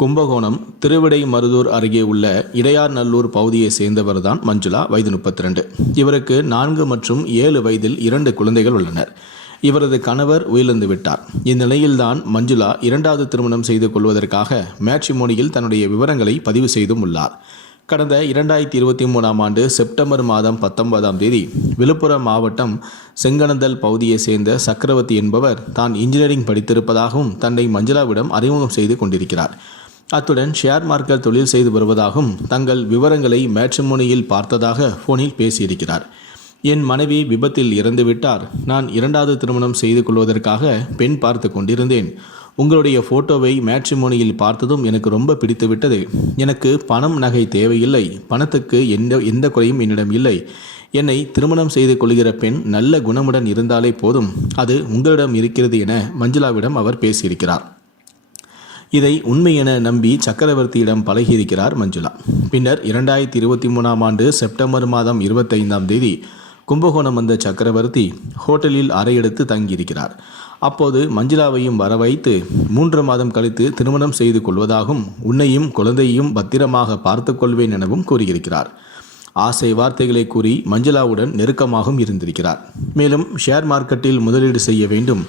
கும்பகோணம் திருவிடை மருதூர் அருகே உள்ள இடையார்நல்லூர் பகுதியை சேர்ந்தவர்தான் மஞ்சுளா வயது முப்பத்தி ரெண்டு இவருக்கு நான்கு மற்றும் ஏழு வயதில் இரண்டு குழந்தைகள் உள்ளனர். இவரது கணவர் உயிரிழந்து விட்டார். இந்நிலையில்தான் மஞ்சுளா இரண்டாவது திருமணம் செய்து கொள்வதற்காக மேட்ரிமோனியில் தன்னுடைய விவரங்களை பதிவு செய்தும் உள்ளார். கடந்த இரண்டாயிரத்தி இருபத்தி மூணாம் ஆண்டு செப்டம்பர் மாதம் பத்தொன்பதாம் தேதி விழுப்புரம் மாவட்டம் செங்கனந்தல் பகுதியைச் சேர்ந்த சக்கரவர்த்தி என்பவர் தான் இன்ஜினியரிங் படித்திருப்பதாகவும் தன்னை மஞ்சுளாவிடம் அறிமுகம் செய்து கொண்டிருக்கிறார். அத்துடன் ஷேர் மார்க்கெட் தொழில் செய்து வருவதாகவும் தங்கள் விவரங்களை மேட்ரிமோனியில் பார்த்ததாக ஃபோனில் பேசியிருக்கிறார். என் மனைவி விபத்தில் இறந்துவிட்டார். நான் இரண்டாவது திருமணம் செய்து கொள்வதற்காக பெண் பார்த்து கொண்டிருந்தேன். உங்களுடைய ஃபோட்டோவை மேட்ரிமோனியில் பார்த்ததும் எனக்கு ரொம்ப பிடித்துவிட்டது. எனக்கு பணம் நகை தேவையில்லை. பணத்துக்கு எந்த எந்த குறையும் என்னிடம் இல்லை. என்னை திருமணம் செய்து கொள்கிற பெண் நல்ல குணமுடன் இருந்தாலே போதும். அது உங்களிடம் இருக்கிறது என மஞ்சுளாவிடம் அவர் பேசியிருக்கிறார். இதை உண்மை என நம்பி சக்கரவர்த்தியிடம் பழகியிருக்கிறார் மஞ்சுளா. பின்னர் இரண்டாயிரத்தி இருபத்தி மூணாம் ஆண்டு செப்டம்பர் மாதம் இருபத்தைந்தாம் தேதி கும்பகோணம் வந்த சக்கரவர்த்தி ஹோட்டலில் அறையெடுத்து தங்கியிருக்கிறார். அப்போது மஞ்சுளாவையும் வர வைத்து மூன்று மாதம் கழித்து திருமணம் செய்து கொள்வதாகவும் உன்னையும் குழந்தையையும் பத்திரமாக பார்த்து கொள்வேன் எனவும் கூறியிருக்கிறார். ஆசை வார்த்தைகளை கூறி மஞ்சுளாவுடன் நெருக்கமாகவும் இருந்திருக்கிறார். மேலும் ஷேர் மார்க்கெட்டில் முதலீடு செய்ய வேண்டும்.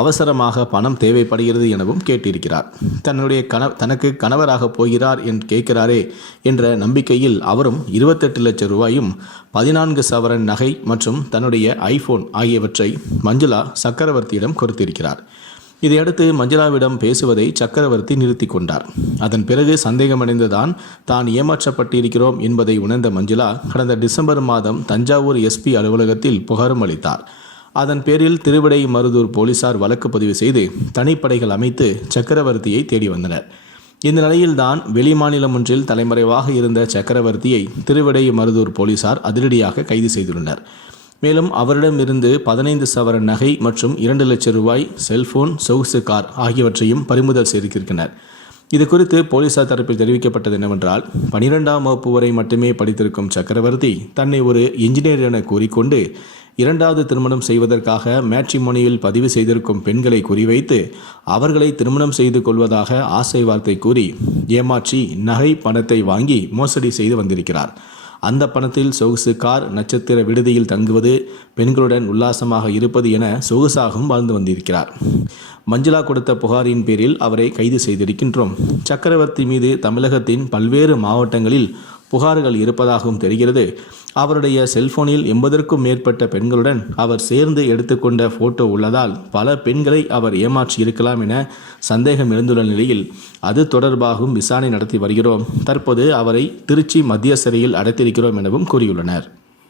அவசரமாக பணம் தேவைப்படுகிறது எனவும் கேட்டிருக்கிறார். தன்னுடைய கண தனக்கு கணவராக போகிறார் என்று கேட்கிறாரே என்ற நம்பிக்கையில் அவரும் இருபத்தெட்டு லட்சம் ரூபாயும் பதினான்கு சவரன் நகை மற்றும் தன்னுடைய ஐபோன் ஆகியவற்றை மஞ்சுளா சக்கரவர்த்தியிடம் கொடுத்திருக்கிறார். இதையடுத்து மஞ்சுளாவிடம் பேசுவதை சக்கரவர்த்தி நிறுத்தி கொண்டார். அதன் பிறகு சந்தேகமடைந்துதான் தான் ஏமாற்றப்பட்டிருக்கிறோம் என்பதை உணர்ந்த மஞ்சுளா கடந்த டிசம்பர் மாதம் தஞ்சாவூர் எஸ்பி அலுவலகத்தில் புகாரும் அளித்தார். அதன் பேரில் திருவிடை மருதூர் போலீசார் வழக்கு பதிவு செய்து தனிப்படைகள் அமைத்து சக்கரவர்த்தியை தேடி வந்தனர். இந்த நிலையில்தான் வெளிமாநிலம் ஒன்றில் தலைமறைவாக இருந்த சக்கரவர்த்தியை திருவிடை மருதூர் போலீசார் அதிரடியாக கைது செய்துள்ளனர். மேலும் அவரிடமிருந்து பதினைந்து சவரன் நகை மற்றும் இரண்டு லட்சம் ரூபாய் செல்போன் சொகுசு கார் ஆகியவற்றையும் பறிமுதல் செய்திருக்கின்றனர். இது குறித்து போலீசார் தரப்பில் தெரிவிக்கப்பட்டது என்னவென்றால் பனிரெண்டாம் வகுப்பு வரை மட்டுமே படித்திருக்கும் சக்கரவர்த்தி தன்னை ஒரு இன்ஜினியர் என கூறிக்கொண்டு இரண்டாவது திருமணம் செய்வதற்காக மேட்ரிமோனியில் பதிவு செய்திருக்கும் பெண்களை குறிவைத்து அவர்களை திருமணம் செய்து கொள்வதாக ஆசை வார்த்தை கூறி ஏமாற்றி நகை பணத்தை வாங்கி மோசடி செய்து வந்திருக்கிறார். அந்த பணத்தில் சொகுசு கார் நட்சத்திர விடுதியில் தங்குவது பெண்களுடன் உல்லாசமாக இருப்பது என சொகுசாகவும் வாழ்ந்து வந்திருக்கிறார். மஞ்சுளா கொடுத்த புகாரின் பேரில் அவரை கைது செய்திருக்கின்றோம். சக்கரவர்த்தி மீது தமிழகத்தின் பல்வேறு மாவட்டங்களில் புகார்கள் இருப்பதாகவும் தெரிகிறது. அவருடைய செல்போனில் எண்பதற்கும் மேற்பட்ட பெண்களுடன் அவர் சேர்ந்து எடுத்துக்கொண்ட போட்டோ உள்ளதால் பல பெண்களை அவர் ஏமாற்றி இருக்கலாம் என சந்தேகம் எழுந்துள்ள நிலையில் அது தொடர்பாகவும் விசாரணை நடத்தி வருகிறோம். தற்போது அவரை திருச்சி மத்திய சிறையில் அடைத்திருக்கிறோம் எனவும் கூறியுள்ளனர்.